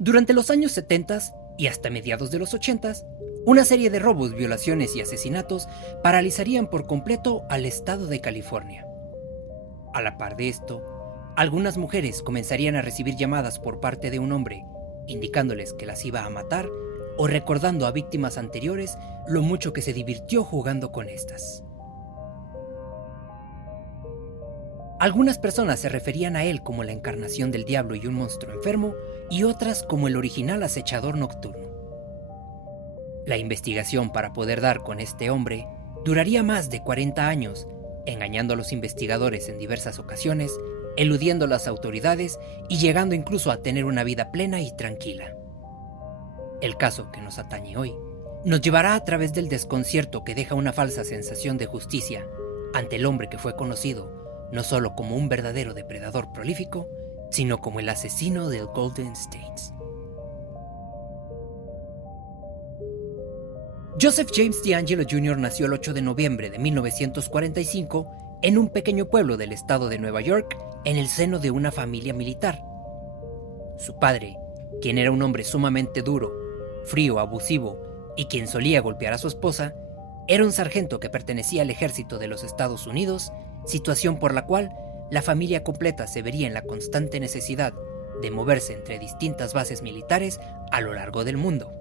Durante los años 70 y hasta mediados de los 80, una serie de robos, violaciones y asesinatos paralizarían por completo al estado de California. A la par de esto, algunas mujeres comenzarían a recibir llamadas por parte de un hombre, indicándoles que las iba a matar o recordando a víctimas anteriores lo mucho que se divirtió jugando con estas. Algunas personas se referían a él como la encarnación del diablo y un monstruo enfermo, y otras como el original acechador nocturno. La investigación para poder dar con este hombre duraría más de 40 años, engañando a los investigadores en diversas ocasiones, eludiendo a las autoridades y llegando incluso a tener una vida plena y tranquila. El caso que nos atañe hoy nos llevará a través del desconcierto que deja una falsa sensación de justicia ante el hombre que fue conocido no solo como un verdadero depredador prolífico, sino como el asesino del Golden State. Joseph James DeAngelo Jr. nació el 8 de noviembre de 1945 en un pequeño pueblo del estado de Nueva York, en el seno de una familia militar. Su padre, quien era un hombre sumamente duro, frío, abusivo y quien solía golpear a su esposa, era un sargento que pertenecía al ejército de los Estados Unidos, situación por la cual la familia completa se vería en la constante necesidad de moverse entre distintas bases militares a lo largo del mundo.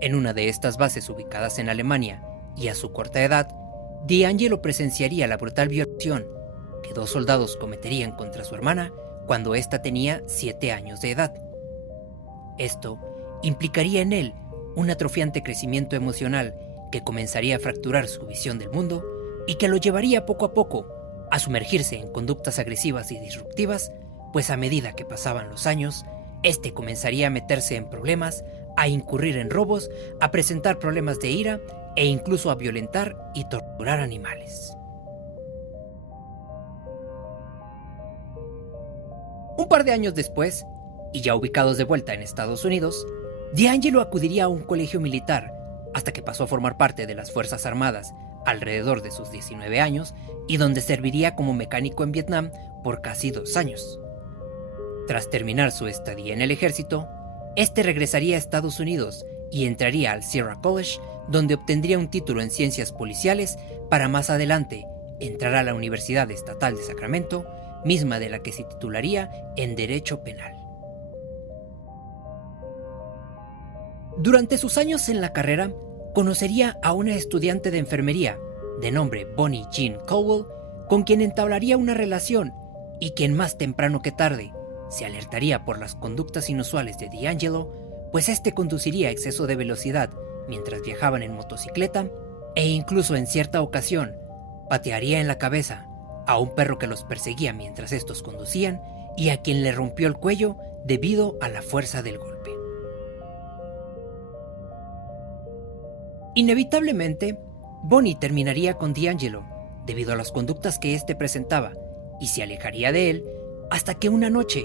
En una de estas bases ubicadas en Alemania, y a su corta edad, DeAngelo presenciaría la brutal violación que 2 soldados cometerían contra su hermana cuando ésta tenía 7 años de edad. Esto implicaría en él un atrofiante crecimiento emocional que comenzaría a fracturar su visión del mundo y que lo llevaría poco a poco a sumergirse en conductas agresivas y disruptivas, pues a medida que pasaban los años, este comenzaría a meterse en problemas, a incurrir en robos, a presentar problemas de ira e incluso a violentar y torturar animales. Un par de años después, y ya ubicados de vuelta en Estados Unidos, DeAngelo acudiría a un colegio militar hasta que pasó a formar parte de las Fuerzas Armadas alrededor de sus 19 años y donde serviría como mecánico en Vietnam por casi 2 años. Tras terminar su estadía en el ejército, este regresaría a Estados Unidos y entraría al Sierra College, donde obtendría un título en ciencias policiales para más adelante entrar a la Universidad Estatal de Sacramento, misma de la que se titularía en Derecho Penal. Durante sus años en la carrera, conocería a una estudiante de enfermería de nombre Bonnie Jean Caldwell, con quien entablaría una relación y quien más temprano que tarde se alertaría por las conductas inusuales de DeAngelo, pues este conduciría a exceso de velocidad mientras viajaban en motocicleta e incluso en cierta ocasión patearía en la cabeza a un perro que los perseguía mientras estos conducían y a quien le rompió el cuello debido a la fuerza del golpe. Inevitablemente, Bonnie terminaría con DeAngelo debido a las conductas que éste presentaba y se alejaría de él hasta que una noche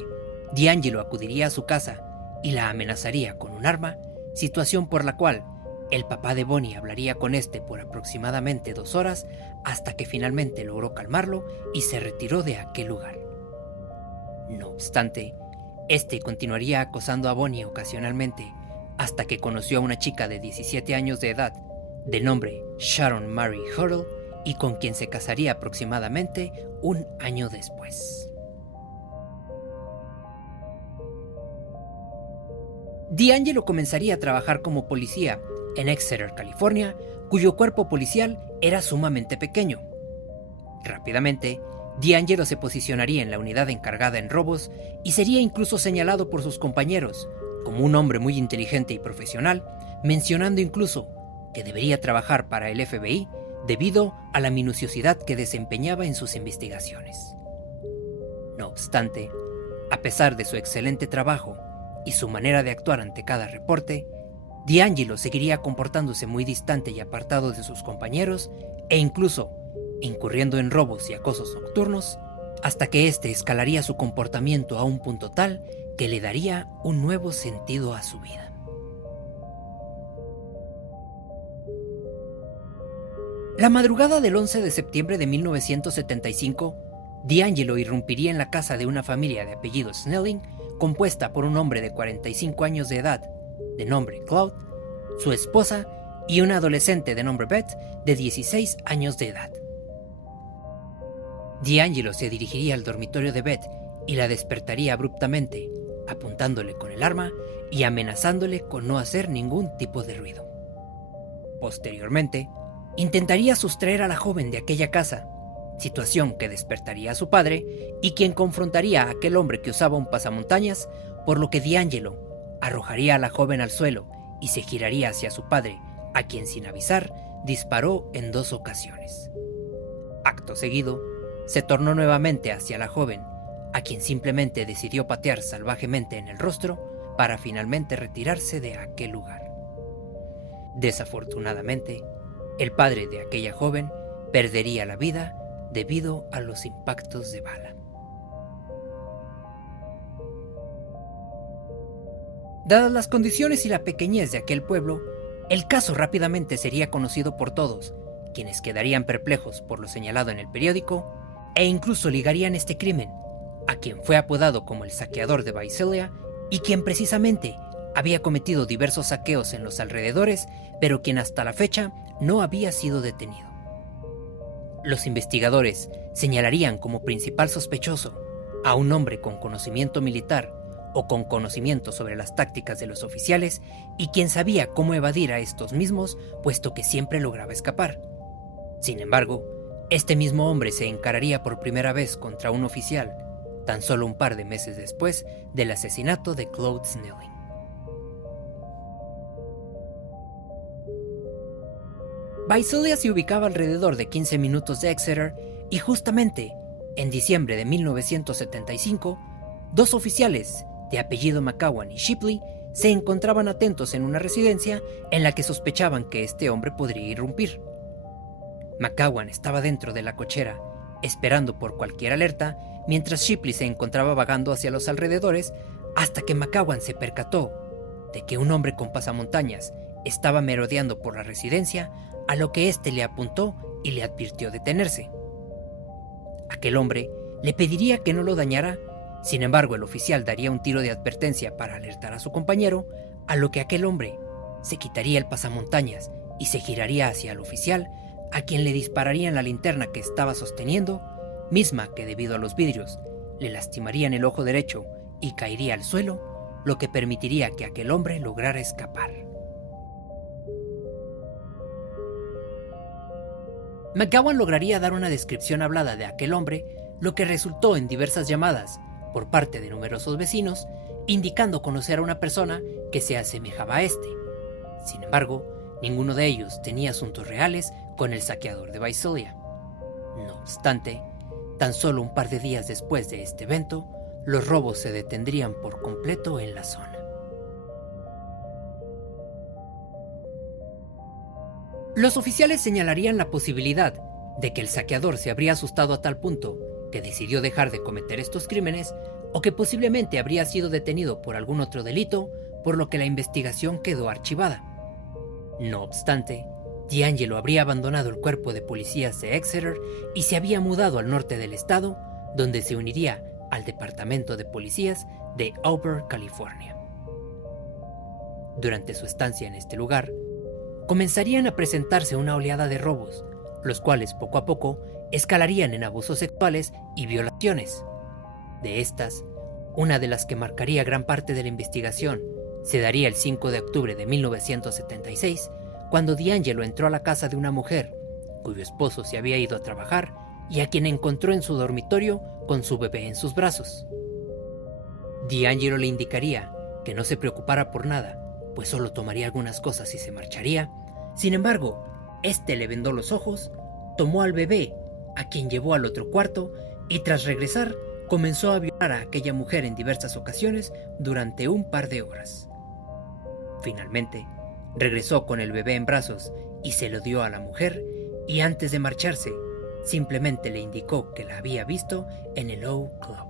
DeAngelo acudiría a su casa y la amenazaría con un arma, situación por la cual el papá de Bonnie hablaría con este por aproximadamente 2 horas hasta que finalmente logró calmarlo y se retiró de aquel lugar. No obstante, este continuaría acosando a Bonnie ocasionalmente hasta que conoció a una chica de 17 años de edad, de nombre Sharon Mary Hurdle, y con quien se casaría aproximadamente 1 año después. DeAngelo comenzaría a trabajar como policía en Exeter, California, cuyo cuerpo policial era sumamente pequeño. Rápidamente, DeAngelo se posicionaría en la unidad encargada en robos y sería incluso señalado por sus compañeros como un hombre muy inteligente y profesional, mencionando incluso que debería trabajar para el FBI debido a la minuciosidad que desempeñaba en sus investigaciones. No obstante, a pesar de su excelente trabajo y su manera de actuar ante cada reporte, DeAngelo seguiría comportándose muy distante y apartado de sus compañeros e incluso incurriendo en robos y acosos nocturnos, hasta que este escalaría su comportamiento a un punto tal que le daría un nuevo sentido a su vida. La madrugada del 11 de septiembre de 1975, DeAngelo irrumpiría en la casa de una familia de apellido Snelling compuesta por un hombre de 45 años de edad, de nombre Claude, su esposa y una adolescente de nombre Beth, de 16 años de edad. D'Angelo se dirigiría al dormitorio de Beth y la despertaría abruptamente, apuntándole con el arma y amenazándole con no hacer ningún tipo de ruido. Posteriormente, intentaría sustraer a la joven de aquella casa, situación que despertaría a su padre y quien confrontaría a aquel hombre que usaba un pasamontañas, por lo que D'Angelo arrojaría a la joven al suelo y se giraría hacia su padre, a quien sin avisar disparó en 2 ocasiones. Acto seguido, se tornó nuevamente hacia la joven, a quien simplemente decidió patear salvajemente en el rostro para finalmente retirarse de aquel lugar. Desafortunadamente, el padre de aquella joven perdería la vida debido a los impactos de bala. Dadas las condiciones y la pequeñez de aquel pueblo, el caso rápidamente sería conocido por todos, quienes quedarían perplejos por lo señalado en el periódico e incluso ligarían este crimen a quien fue apodado como el saqueador de Visalia y quien precisamente había cometido diversos saqueos en los alrededores, pero quien hasta la fecha no había sido detenido. Los investigadores señalarían como principal sospechoso a un hombre con conocimiento militar o con conocimiento sobre las tácticas de los oficiales y quien sabía cómo evadir a estos mismos, puesto que siempre lograba escapar. Sin embargo, este mismo hombre se encararía por primera vez contra un oficial, tan solo un par de meses después del asesinato de Claude Snelling. Visalia se ubicaba alrededor de 15 minutos de Exeter y justamente en diciembre de 1975, 2 oficiales de apellido McCowan y Shipley se encontraban atentos en una residencia en la que sospechaban que este hombre podría irrumpir. McCowan estaba dentro de la cochera, esperando por cualquier alerta, mientras Shipley se encontraba vagando hacia los alrededores, hasta que McCowan se percató de que un hombre con pasamontañas estaba merodeando por la residencia, a lo que éste le apuntó y le advirtió detenerse. Aquel hombre le pediría que no lo dañara, sin embargo el oficial daría un tiro de advertencia para alertar a su compañero, a lo que aquel hombre se quitaría el pasamontañas y se giraría hacia el oficial, a quien le dispararían la linterna que estaba sosteniendo, misma que debido a los vidrios le lastimarían el ojo derecho y caería al suelo, lo que permitiría que aquel hombre lograra escapar. McGowan lograría dar una descripción hablada de aquel hombre, lo que resultó en diversas llamadas por parte de numerosos vecinos, indicando conocer a una persona que se asemejaba a este. Sin embargo, ninguno de ellos tenía asuntos reales con el saqueador de Visalia. No obstante, tan solo un par de días después de este evento, los robos se detendrían por completo en la zona. Los oficiales señalarían la posibilidad de que el saqueador se habría asustado a tal punto que decidió dejar de cometer estos crímenes o que posiblemente habría sido detenido por algún otro delito, por lo que la investigación quedó archivada. No obstante, D'Angelo habría abandonado el cuerpo de policías de Exeter y se había mudado al norte del estado, donde se uniría al departamento de policías de Auburn, California. Durante su estancia en este lugar, comenzarían a presentarse una oleada de robos, los cuales poco a poco escalarían en abusos sexuales y violaciones. De estas, una de las que marcaría gran parte de la investigación se daría el 5 de octubre de 1976, cuando D'Angelo entró a la casa de una mujer, cuyo esposo se había ido a trabajar y a quien encontró en su dormitorio con su bebé en sus brazos. D'Angelo le indicaría que no se preocupara por nada, pues solo tomaría algunas cosas y se marcharía. Sin embargo, este le vendó los ojos, tomó al bebé, a quien llevó al otro cuarto, y tras regresar, comenzó a violar a aquella mujer en diversas ocasiones durante un par de horas. Finalmente, regresó con el bebé en brazos y se lo dio a la mujer, y antes de marcharse, simplemente le indicó que la había visto en el Oak Club.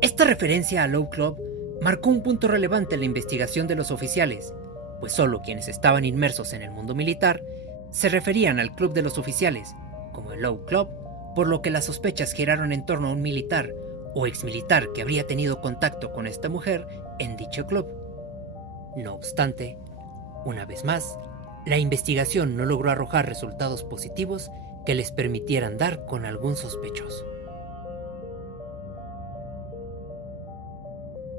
Esta referencia al Oak Club marcó un punto relevante en la investigación de los oficiales, pues solo quienes estaban inmersos en el mundo militar se referían al club de los oficiales como el Oak Club por lo que las sospechas giraron en torno a un militar o exmilitar que habría tenido contacto con esta mujer en dicho club. No obstante, una vez más, la investigación no logró arrojar resultados positivos que les permitieran dar con algún sospechoso.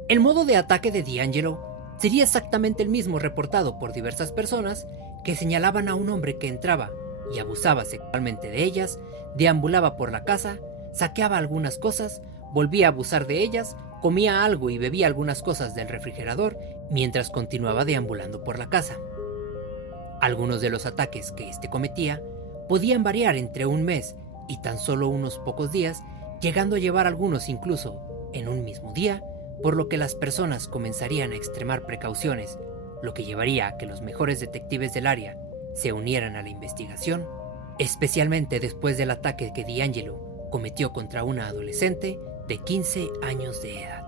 El modo de ataque de D'Angelo sería exactamente el mismo reportado por diversas personas que señalaban a un hombre que entraba y abusaba sexualmente de ellas, deambulaba por la casa, saqueaba algunas cosas, volvía a abusar de ellas, comía algo y bebía algunas cosas del refrigerador mientras continuaba deambulando por la casa. Algunos de los ataques que éste cometía podían variar entre un mes y tan solo unos pocos días, llegando a llevar algunos incluso en un mismo día, por lo que las personas comenzarían a extremar precauciones, lo que llevaría a que los mejores detectives del área se unieran a la investigación, especialmente después del ataque que D'Angelo cometió contra una adolescente de 15 años de edad.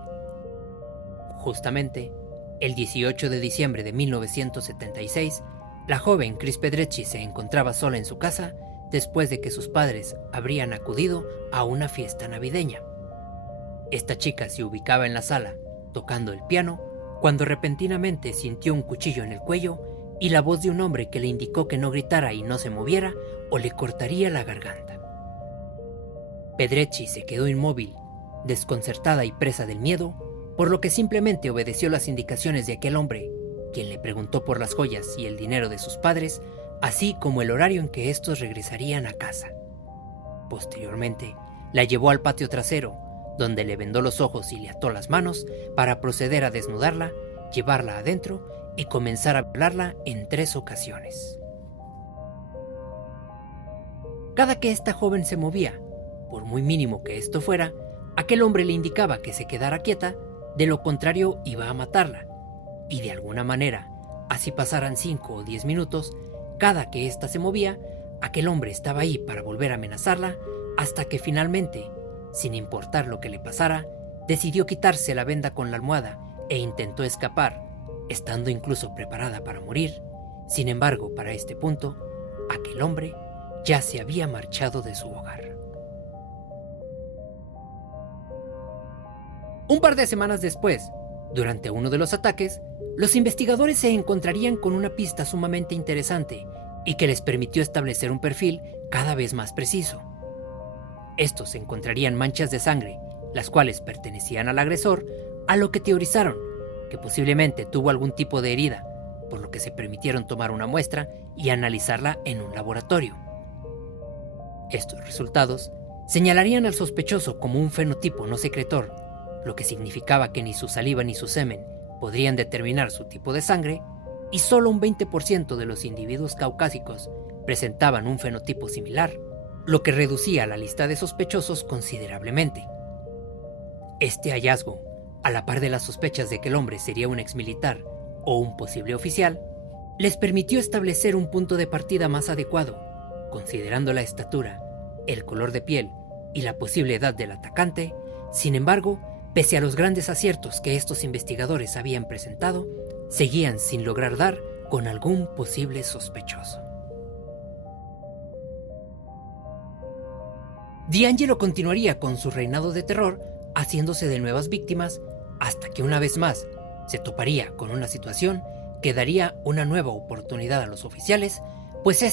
Justamente, el 18 de diciembre de 1976, la joven Chris Pedrecci se encontraba sola en su casa después de que sus padres habrían acudido a una fiesta navideña. Esta chica se ubicaba en la sala, tocando el piano, cuando repentinamente sintió un cuchillo en el cuello y la voz de un hombre que le indicó que no gritara y no se moviera o le cortaría la garganta. Pedrecci se quedó inmóvil, desconcertada y presa del miedo, por lo que simplemente obedeció las indicaciones de aquel hombre, quien le preguntó por las joyas y el dinero de sus padres, así como el horario en que estos regresarían a casa. Posteriormente, la llevó al patio trasero, donde le vendó los ojos y le ató las manos para proceder a desnudarla, llevarla adentro y comenzar a violarla en 3 ocasiones. Cada que esta joven se movía, por muy mínimo que esto fuera, aquel hombre le indicaba que se quedara quieta, de lo contrario iba a matarla, y de alguna manera, así pasaran 5 o 10 minutos, cada que ésta se movía, aquel hombre estaba ahí para volver a amenazarla, hasta que finalmente, sin importar lo que le pasara, decidió quitarse la venda con la almohada e intentó escapar, estando incluso preparada para morir. Sin embargo, para este punto, aquel hombre ya se había marchado de su hogar. Un par de semanas después, durante uno de los ataques, los investigadores se encontrarían con una pista sumamente interesante y que les permitió establecer un perfil cada vez más preciso. Estos encontrarían manchas de sangre, las cuales pertenecían al agresor, a lo que teorizaron que posiblemente tuvo algún tipo de herida, por lo que se permitieron tomar una muestra y analizarla en un laboratorio. Estos resultados señalarían al sospechoso como un fenotipo no secretor, lo que significaba que ni su saliva ni su semen podrían determinar su tipo de sangre, y solo un 20% de los individuos caucásicos presentaban un fenotipo similar, lo que reducía la lista de sospechosos considerablemente. Este hallazgo, a la par de las sospechas de que el hombre sería un exmilitar o un posible oficial, les permitió establecer un punto de partida más adecuado, considerando la estatura, el color de piel y la posible edad del atacante. Sin embargo, pese a los grandes aciertos que estos investigadores habían presentado, seguían sin lograr dar con algún posible sospechoso. D'Angelo continuaría con su reinado de terror, haciéndose de nuevas víctimas, hasta que una vez más se toparía con una situación que daría una nueva oportunidad a los oficiales, pues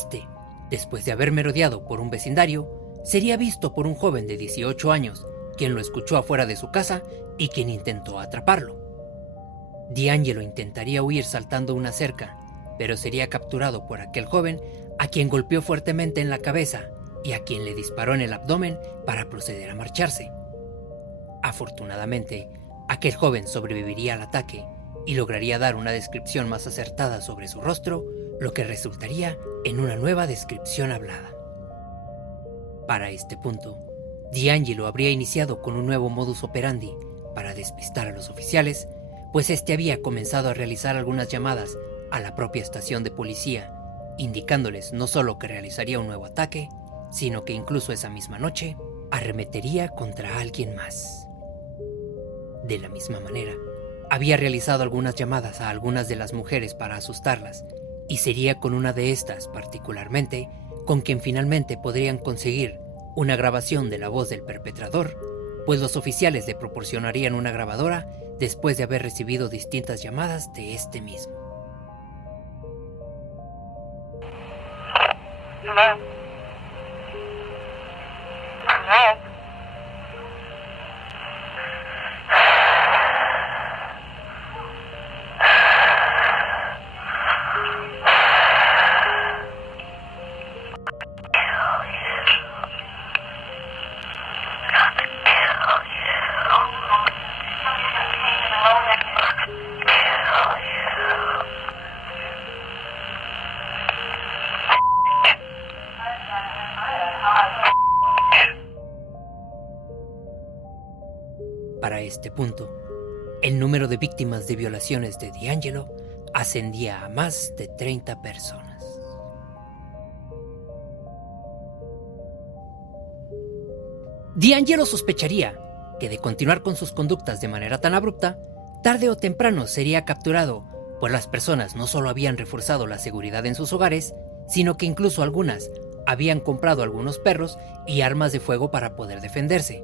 después de haber merodeado por un vecindario, sería visto por un joven de 18 años, quien lo escuchó afuera de su casa y quien intentó atraparlo. D'Angelo intentaría huir saltando una cerca, pero sería capturado por aquel joven, a quien golpeó fuertemente en la cabeza y a quien le disparó en el abdomen para proceder a marcharse. Afortunadamente, aquel joven sobreviviría al ataque y lograría dar una descripción más acertada sobre su rostro, lo que resultaría en una nueva descripción hablada. Para este punto, D'Angelo habría iniciado con un nuevo modus operandi para despistar a los oficiales, pues había comenzado a realizar algunas llamadas a la propia estación de policía, indicándoles no solo que realizaría un nuevo ataque, sino que incluso esa misma noche arremetería contra alguien más. De la misma manera, había realizado algunas llamadas a algunas de las mujeres para asustarlas, y sería con una de estas particularmente con quien finalmente podrían conseguir una grabación de la voz del perpetrador, pues los oficiales le proporcionarían una grabadora después de haber recibido distintas llamadas de este mismo. Hello? Hello? Para este punto, el número de víctimas de violaciones de DeAngelo ascendía a más de 30 personas. DeAngelo sospecharía que de continuar con sus conductas de manera tan abrupta, tarde o temprano sería capturado, pues las personas no solo habían reforzado la seguridad en sus hogares, sino que incluso algunas habían comprado algunos perros y armas de fuego para poder defenderse,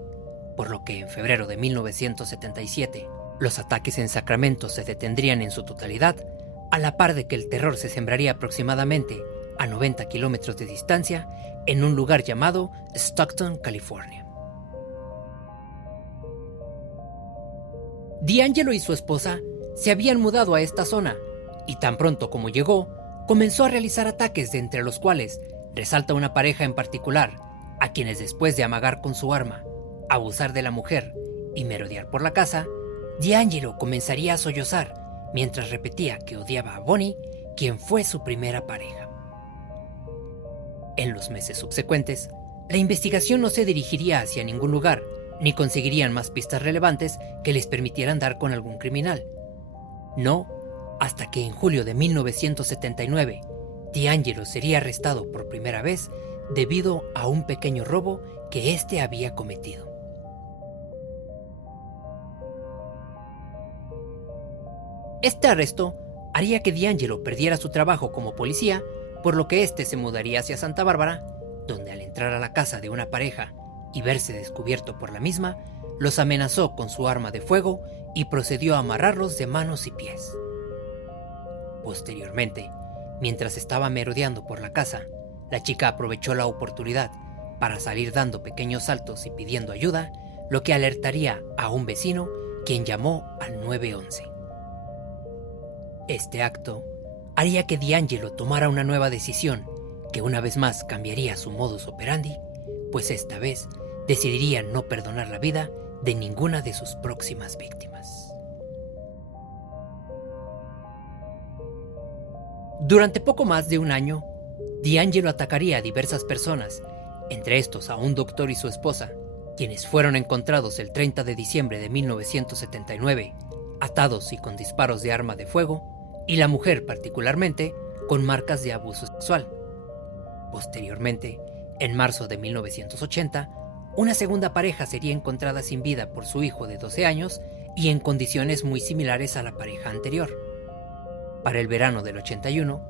por lo que en febrero de 1977 los ataques en Sacramento se detendrían en su totalidad, a la par de que el terror se sembraría aproximadamente a 90 kilómetros de distancia en un lugar llamado Stockton, California. DeAngelo y su esposa se habían mudado a esta zona y tan pronto como llegó, comenzó a realizar ataques, de entre los cuales resalta una pareja en particular, a quienes después de amagar con su arma, abusar de la mujer y merodear por la casa, DeAngelo comenzaría a sollozar mientras repetía que odiaba a Bonnie, quien fue su primera pareja. En los meses subsecuentes, la investigación no se dirigiría hacia ningún lugar, ni conseguirían más pistas relevantes que les permitieran dar con algún criminal. No, hasta que en julio de 1979, DeAngelo sería arrestado por primera vez debido a un pequeño robo que éste había cometido. Este arresto haría que DeAngelo perdiera su trabajo como policía, por lo que éste se mudaría hacia Santa Bárbara, donde al entrar a la casa de una pareja y verse descubierto por la misma, los amenazó con su arma de fuego y procedió a amarrarlos de manos y pies. Posteriormente, mientras estaba merodeando por la casa, la chica aprovechó la oportunidad para salir dando pequeños saltos y pidiendo ayuda, lo que alertaría a un vecino, quien llamó al 911. Este acto haría que DeAngelo tomara una nueva decisión, que una vez más cambiaría su modus operandi, pues esta vez decidiría no perdonar la vida de ninguna de sus próximas víctimas. Durante poco más de un año, DeAngelo atacaría a diversas personas, entre estos a un doctor y su esposa, quienes fueron encontrados el 30 de diciembre de 1979, atados y con disparos de arma de fuego, y la mujer particularmente con marcas de abuso sexual. Posteriormente, en marzo de 1980, una segunda pareja sería encontrada sin vida por su hijo de 12 años y en condiciones muy similares a la pareja anterior. Para el verano del 81,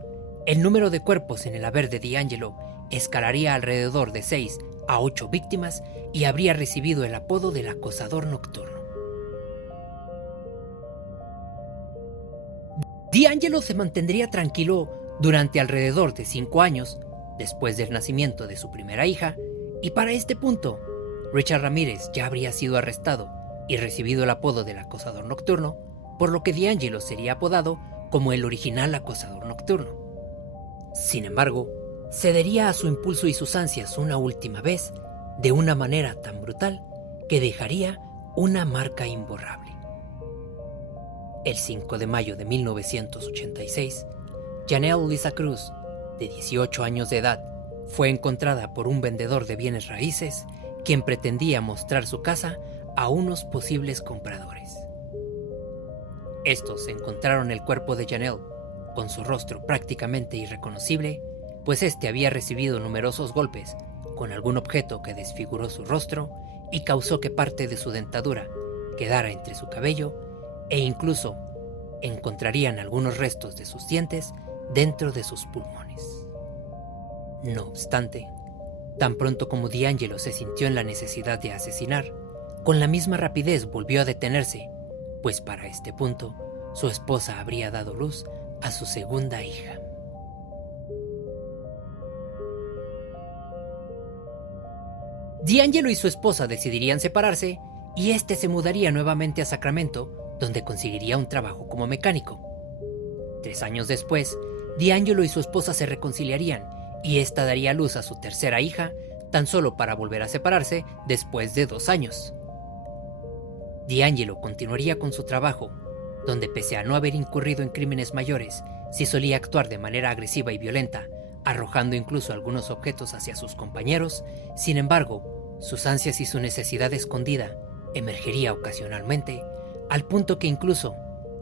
el número de cuerpos en el haber de DeAngelo escalaría alrededor de 6 a 8 víctimas y habría recibido el apodo del acosador nocturno. DeAngelo se mantendría tranquilo durante alrededor de 5 años después del nacimiento de su primera hija, y para este punto, Richard Ramírez ya habría sido arrestado y recibido el apodo del acosador nocturno, por lo que DeAngelo sería apodado como el original acosador nocturno. Sin embargo, cedería a su impulso y sus ansias una última vez, de una manera tan brutal que dejaría una marca imborrable. El 5 de mayo de 1986, Janelle Lisa Cruz, de 18 años de edad, fue encontrada por un vendedor de bienes raíces, quien pretendía mostrar su casa a unos posibles compradores. Estos encontraron el cuerpo de Janelle, con su rostro prácticamente irreconocible, pues este había recibido numerosos golpes con algún objeto que desfiguró su rostro y causó que parte de su dentadura quedara entre su cabello, e incluso encontrarían algunos restos de sus dientes dentro de sus pulmones. No obstante, Tan pronto como D'Angelo se sintió en la necesidad de asesinar, con la misma rapidez volvió a detenerse, pues para este punto, su esposa habría dado luz a su segunda hija. D'Angelo y su esposa decidirían separarse y este se mudaría nuevamente a Sacramento, donde conseguiría un trabajo como mecánico. 3 años después, D'Angelo y su esposa se reconciliarían y esta daría luz a su tercera hija, tan solo para volver a separarse después de 2 años. D'Angelo continuaría con su trabajo, donde pese a no haber incurrido en crímenes mayores, sí solía actuar de manera agresiva y violenta, arrojando incluso algunos objetos hacia sus compañeros. Sin embargo, sus ansias y su necesidad escondida emergería ocasionalmente, al punto que incluso,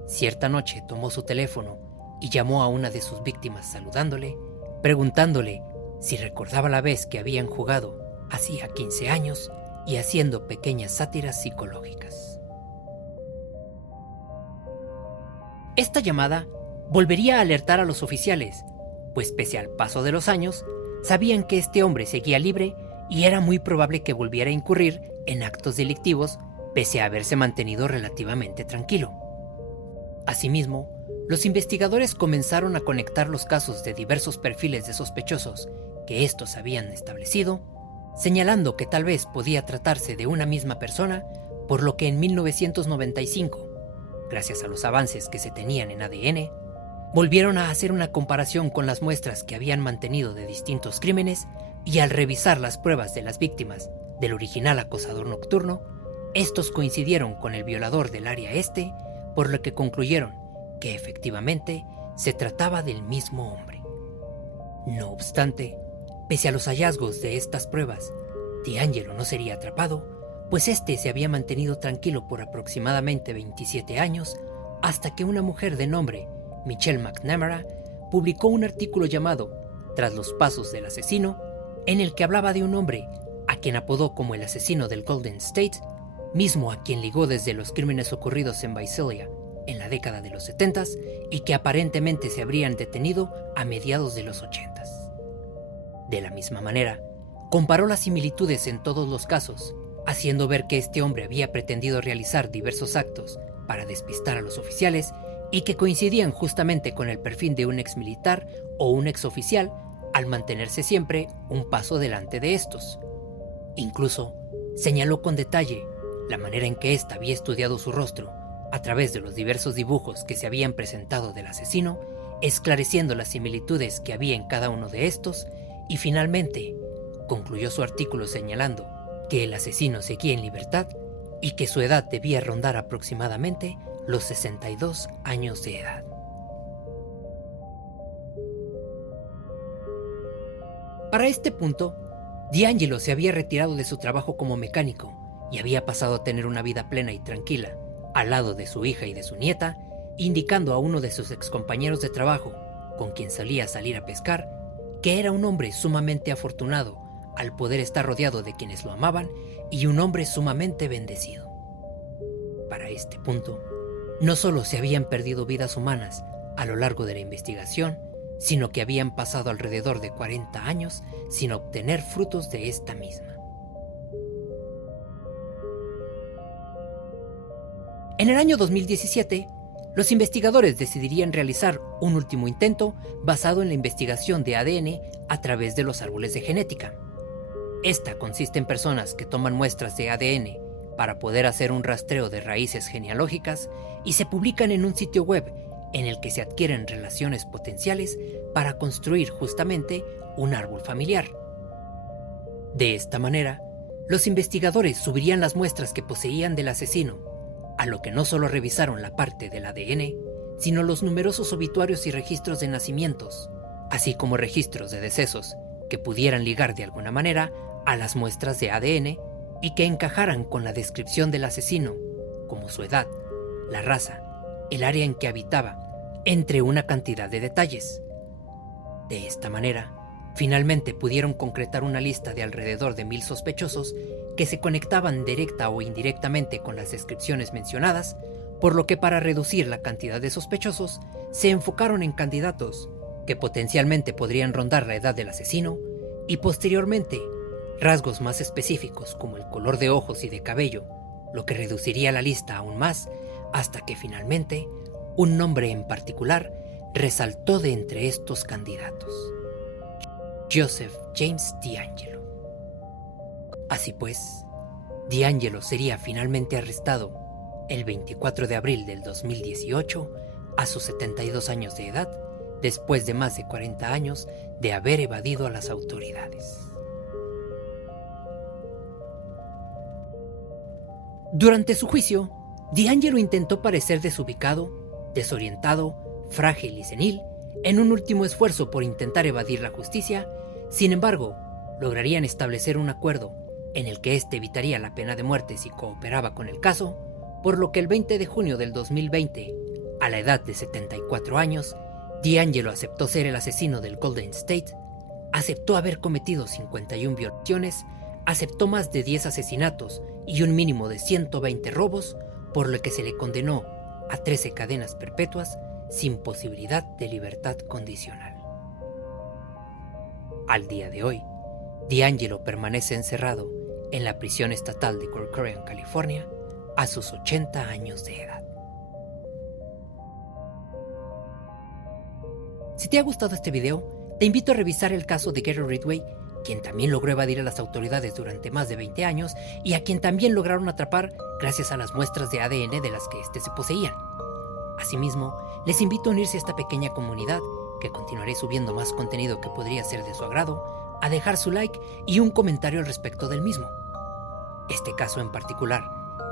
cierta noche tomó su teléfono y llamó a una de sus víctimas saludándole, preguntándole si recordaba la vez que habían jugado hacía 15 años y haciendo pequeñas sátiras psicológicas. Esta llamada volvería a alertar a los oficiales, pues pese al paso de los años, sabían que este hombre seguía libre y era muy probable que volviera a incurrir en actos delictivos pese a haberse mantenido relativamente tranquilo. Asimismo, los investigadores comenzaron a conectar los casos de diversos perfiles de sospechosos que estos habían establecido, señalando que tal vez podía tratarse de una misma persona, por lo que en 1995, gracias a los avances que se tenían en ADN, volvieron a hacer una comparación con las muestras que habían mantenido de distintos crímenes y al revisar las pruebas de las víctimas del original acosador nocturno, estos coincidieron con el violador del área este, por lo que concluyeron que efectivamente se trataba del mismo hombre. No obstante, pese a los hallazgos de estas pruebas, D'Angelo no sería atrapado, pues este se había mantenido tranquilo por aproximadamente 27 años, hasta que una mujer de nombre Michelle McNamara publicó un artículo llamado Tras los pasos del asesino, en el que hablaba de un hombre a quien apodó como el asesino del Golden State, mismo a quien ligó desde los crímenes ocurridos en Visalia en la década de los 70s y que aparentemente se habrían detenido a mediados de los 80s. De la misma manera, comparó las similitudes en todos los casos, haciendo ver que este hombre había pretendido realizar diversos actos para despistar a los oficiales y que coincidían justamente con el perfil de un exmilitar o un exoficial al mantenerse siempre un paso delante de estos. Incluso señaló con detalle la manera en que ésta había estudiado su rostro a través de los diversos dibujos que se habían presentado del asesino, esclareciendo las similitudes que había en cada uno de estos, y finalmente concluyó su artículo señalando que el asesino seguía en libertad y que su edad debía rondar aproximadamente los 62 años de edad. Para este punto, D'Angelo se había retirado de su trabajo como mecánico y había pasado a tener una vida plena y tranquila, al lado de su hija y de su nieta, indicando a uno de sus excompañeros de trabajo, con quien solía salir a pescar, que era un hombre sumamente afortunado al poder estar rodeado de quienes lo amaban y un hombre sumamente bendecido. Para este punto, no solo se habían perdido vidas humanas a lo largo de la investigación, sino que habían pasado alrededor de 40 años sin obtener frutos de esta misma. En el año 2017, los investigadores decidirían realizar un último intento basado en la investigación de ADN a través de los árboles de genética. Esta consiste en personas que toman muestras de ADN para poder hacer un rastreo de raíces genealógicas y se publican en un sitio web en el que se adquieren relaciones potenciales para construir justamente un árbol familiar. De esta manera, los investigadores subirían las muestras que poseían del asesino, a lo que no solo revisaron la parte del ADN, sino los numerosos obituarios y registros de nacimientos, así como registros de decesos que pudieran ligar de alguna manera a las muestras de ADN y que encajaran con la descripción del asesino, como su edad, la raza, el área en que habitaba, entre una cantidad de detalles. De esta manera, finalmente pudieron concretar una lista de alrededor de 1000 sospechosos que se conectaban directa o indirectamente con las descripciones mencionadas, por lo que para reducir la cantidad de sospechosos, se enfocaron en candidatos que potencialmente podrían rondar la edad del asesino y posteriormente Rasgos más específicos como el color de ojos y de cabello, lo que reduciría la lista aún más, hasta que finalmente un nombre en particular resaltó de entre estos candidatos: Joseph James DeAngelo. Así pues, DeAngelo sería finalmente arrestado el 24 de abril del 2018 a sus 72 años de edad, después de más de 40 años de haber evadido a las autoridades. Durante su juicio, DeAngelo intentó parecer desubicado, desorientado, frágil y senil en un último esfuerzo por intentar evadir la justicia. Sin embargo, lograrían establecer un acuerdo en el que éste evitaría la pena de muerte si cooperaba con el caso, por lo que el 20 de junio del 2020, a la edad de 74 años, DeAngelo aceptó ser el asesino del Golden State, aceptó haber cometido 51 violaciones, aceptó más de 10 asesinatos y un mínimo de 120 robos, por lo que se le condenó a 13 cadenas perpetuas sin posibilidad de libertad condicional. Al día de hoy, DeAngelo permanece encerrado en la prisión estatal de Corcoran, California, a sus 80 años de edad. Si te ha gustado este video, te invito a revisar el caso de Gary Ridgway, quien también logró evadir a las autoridades durante más de 20 años y a quien también lograron atrapar gracias a las muestras de ADN de las que se poseían. Asimismo, les invito a unirse a esta pequeña comunidad, que continuaré subiendo más contenido que podría ser de su agrado, a dejar su like y un comentario al respecto del mismo. Este caso en particular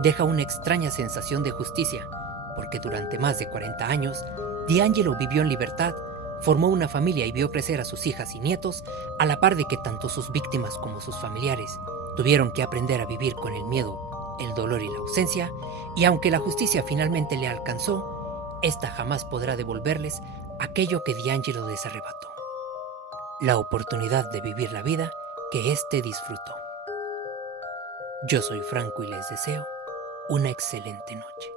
deja una extraña sensación de justicia, porque durante más de 40 años, DeAngelo vivió en libertad, formó una familia y vio crecer a sus hijas y nietos, a la par de que tanto sus víctimas como sus familiares tuvieron que aprender a vivir con el miedo, el dolor y la ausencia, y aunque la justicia finalmente le alcanzó, esta jamás podrá devolverles aquello que DeAngelo les arrebató: la oportunidad de vivir la vida que éste disfrutó. Yo soy Franco y les deseo una excelente noche.